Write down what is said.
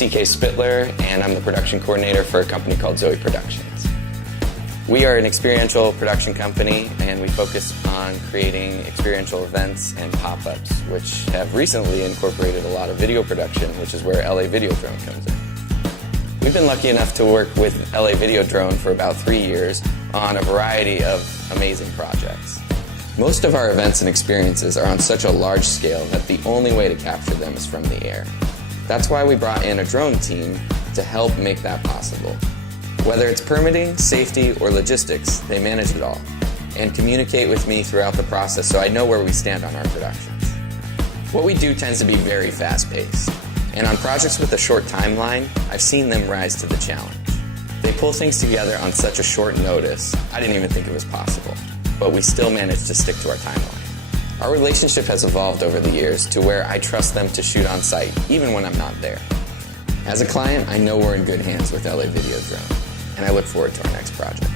CK Spitler, and I'm the production coordinator for a company called Zoe Productions. We are an experiential production company, and we focus on creating experiential events and pop-ups, which have recently incorporated a lot of video production, which is where LA Videodrone comes in. We've been lucky enough to work with LA Videodrone for about 3 years on a variety of amazing projects. Most of our events and experiences are on such a large scale that the only way to capture them is from the air. That's why we brought in a drone team to help make that possible. Whether it's permitting, safety, or logistics, they manage it all and communicate with me throughout the process so I know where we stand on our productions. What we do tends to be very fast-paced, and on projects with a short timeline, I've seen them rise to the challenge. They pull things together on such a short notice, I didn't even think it was possible, but we still managed to stick to our timeline. Our relationship has evolved over the years to where I trust them to shoot on site, even when I'm not there. As a client, I know we're in good hands with LA Videodrone, and I look forward to our next project.